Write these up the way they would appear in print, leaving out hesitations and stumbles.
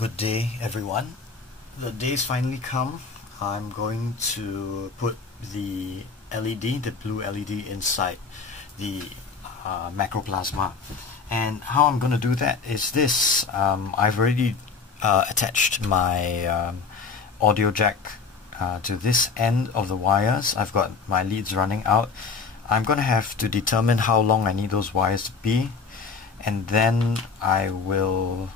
Good day, everyone. The day's finally come. I'm going to put the LED, the blue LED, inside the macroplasma. And how I'm going to do that is this. I've already attached my audio jack to this end of the wires. I've got my leads running out. I'm going to have to determine how long I need those wires to be, and then I will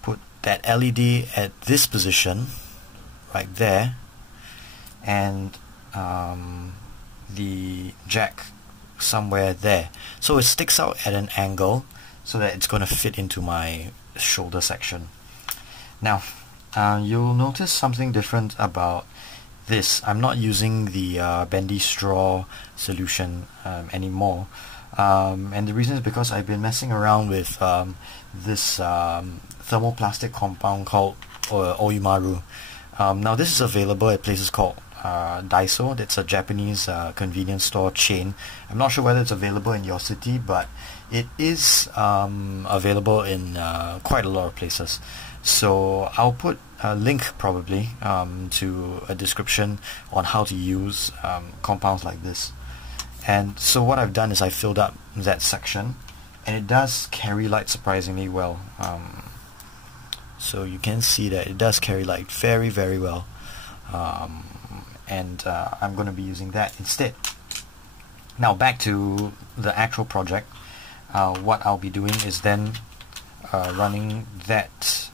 put that LED at this position right there, and the jack somewhere there, so it sticks out at an angle so that it's going to fit into my shoulder section. Now you'll notice something different about this. I'm not using the bendy straw solution anymore, and the reason is because I've been messing around with this thermoplastic compound called Oimaru. Now this is available at places called Daiso. That's a Japanese convenience store chain. I'm not sure whether it's available in your city, but it is available in quite a lot of places. So I'll put a link probably to a description on how to use compounds like this. And so what I've done is I filled up that section, and it does carry light surprisingly well. So you can see that it does carry light very, very well. And I'm going to be using that instead. Now back to the actual project. What I'll be doing is then running that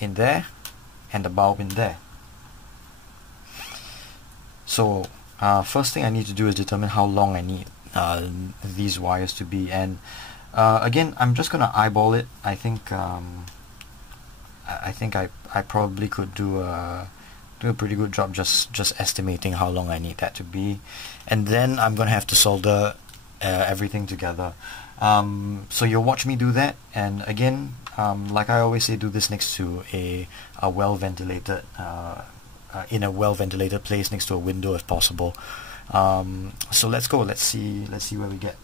in there and the bulb in there. So first thing I need to do is determine how long I need these wires to be, and again, I'm just gonna eyeball it. I think I probably could do a pretty good job just estimating how long I need that to be, and then I'm gonna have to solder everything together. So you'll watch me do that, and again, like I always say, do this next to a well ventilated in a well ventilated place next to a window if possible. So let's go. Let's see where we get.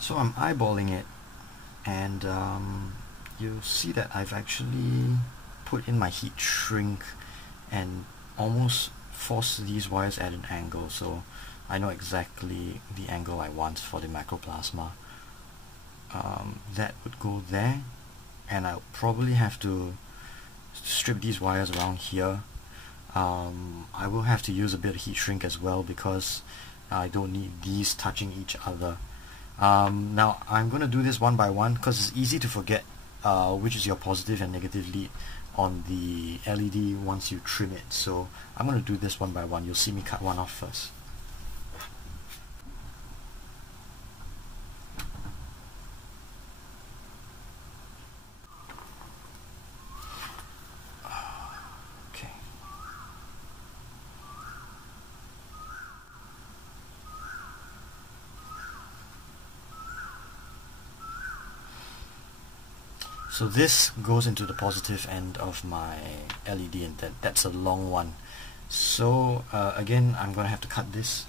So I'm eyeballing it, and you'll see that I've actually put in my heat shrink and almost forced these wires at an angle, so I know exactly the angle I want for the macroplasma. That would go there, and I'll probably have to strip these wires around here. I will have to use a bit of heat shrink as well because I don't need these touching each other. Now I'm going to do this one by one because it's easy to forget which is your positive and negative lead on the LED once you trim it. So I'm going to do this one by one. You'll see me cut one off first. So this goes into the positive end of my LED, and that's a long one. So again, I'm going to have to cut this.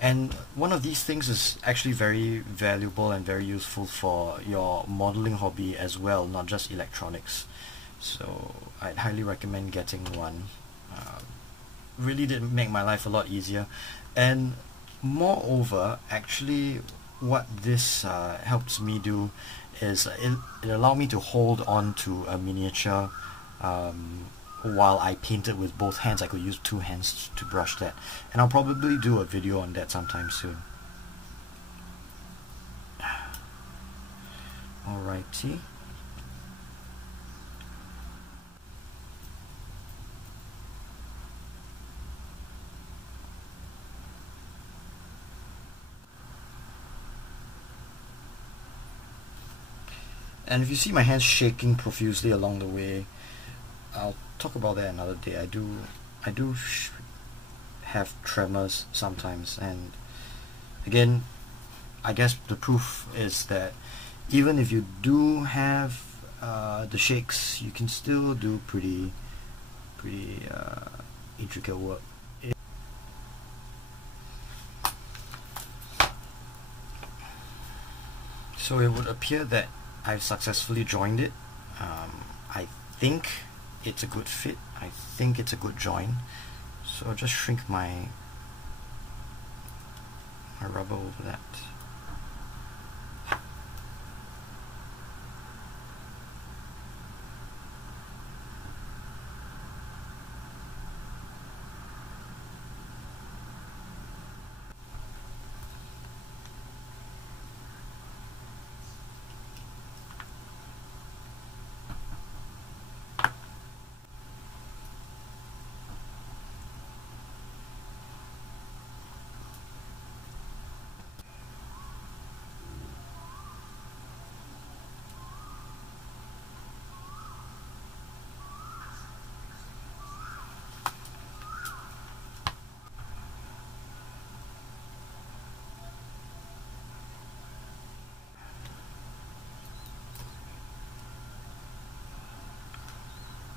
And one of these things is actually very valuable and very useful for your modeling hobby as well, not just electronics. So I'd highly recommend getting one. Really did make my life a lot easier. And moreover, actually what this helps me do is it allowed me to hold on to a miniature while I painted with both hands. I could use two hands to brush that, and I'll probably do a video on that sometime soon. Alrighty. And if you see my hands shaking profusely along the way, I'll talk about that another day. I do have tremors sometimes, and again, I guess the proof is that even if you do have the shakes, you can still do pretty intricate work. So it would appear that I've successfully joined it. I think it's a good fit. I think it's a good join. So I'll just shrink my rubber over that.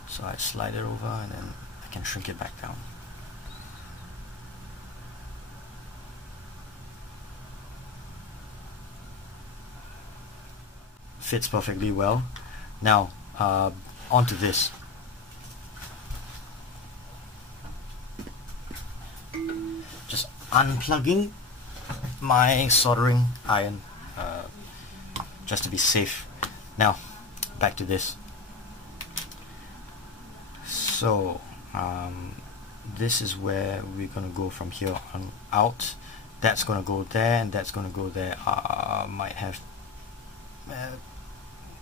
So I slide it over and then I can shrink it back down. Fits perfectly well. Now onto this. Just unplugging my soldering iron just to be safe. Now back to this. So this is where we're gonna go from here on out. That's gonna go there and that's gonna go there. Might have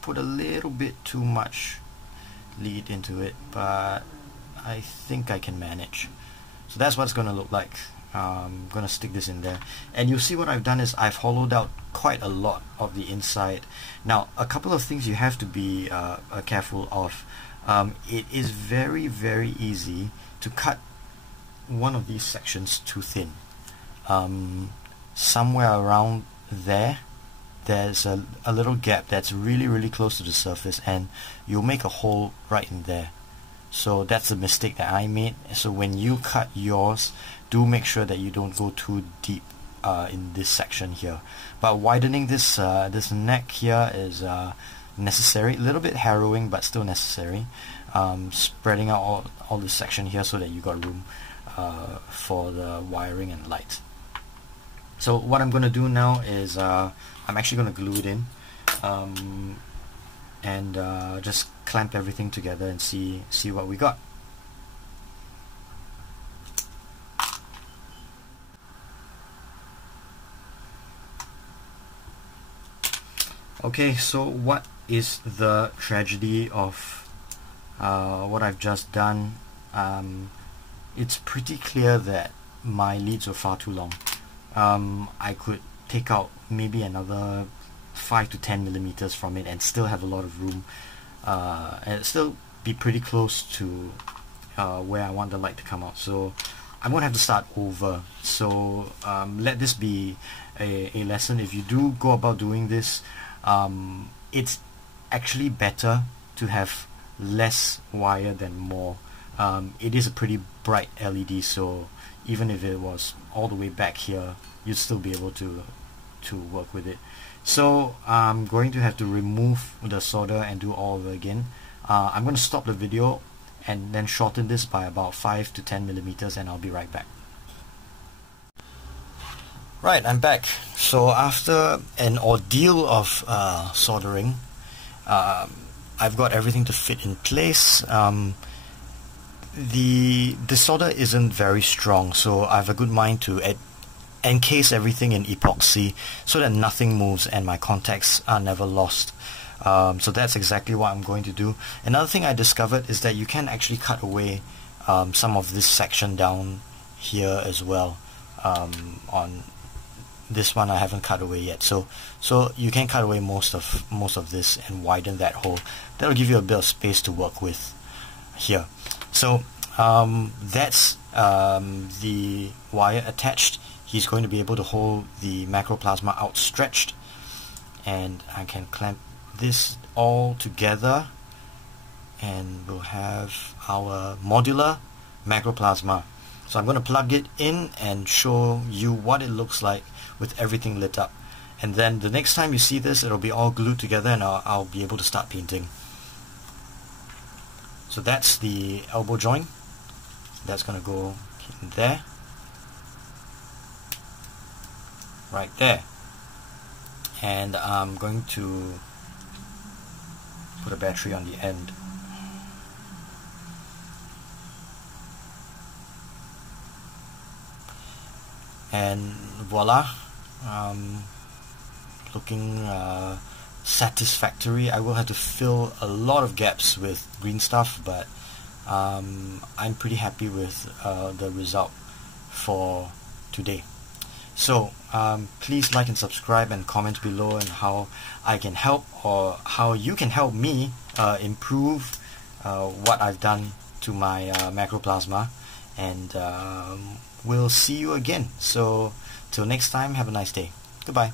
put a little bit too much lead into it, but I think I can manage. So that's what it's gonna look like. I'm gonna stick this in there, and you'll see what I've done is I've hollowed out quite a lot of the inside. Now a couple of things you have to be careful of. It is very easy to cut one of these sections too thin. Somewhere around there's a little gap that's really close to the surface, and you'll make a hole right in there. So that's a mistake that I made. So when you cut yours, do make sure that you don't go too deep in this section here. But widening this this neck here is necessary, a little bit harrowing but still necessary. Spreading out all this section here so that you got room for the wiring and light. So what I'm going to do now is I'm actually going to glue it in and just clamp everything together and see what we got. Okay, so what is the tragedy of what I've just done? It's pretty clear that my leads were far too long. I could take out maybe another 5 to 10 millimeters from it and still have a lot of room, and still be pretty close to where I want the light to come out. So I'm going to have to start over. So let this be a lesson. If you do go about doing this, it's actually better to have less wire than more. It is a pretty bright LED, so even if it was all the way back here, you'd still be able to work with it. So I'm going to have to remove the solder and do all over again. I'm going to stop the video and then shorten this by about 5 to 10 millimeters, and I'll be right back. Right, I'm back. So after an ordeal of soldering, I've got everything to fit in place. The solder isn't very strong, so I have a good mind to encase everything in epoxy so that nothing moves and my contacts are never lost. So that's exactly what I'm going to do. Another thing I discovered is that you can actually cut away some of this section down here as well. On this one I haven't cut away yet, so you can cut away most of this and widen that hole. That'll give you a bit of space to work with here. So that's the wire attached. He's going to be able to hold the macroplasma outstretched, and I can clamp this all together, and we'll have our modular macroplasma. So I'm going to plug it in and show you what it looks like with everything lit up, and then the next time you see this, it'll be all glued together, and I'll be able to start painting. So that's the elbow joint. That's going to go in there, right there, and I'm going to put a battery on the end. And voila, looking satisfactory. I will have to fill a lot of gaps with green stuff, but I'm pretty happy with the result for today. So please like and subscribe and comment below on how I can help, or how you can help me improve what I've done to my macroplasma, and we'll see you again. So till next time, have a nice day. Goodbye.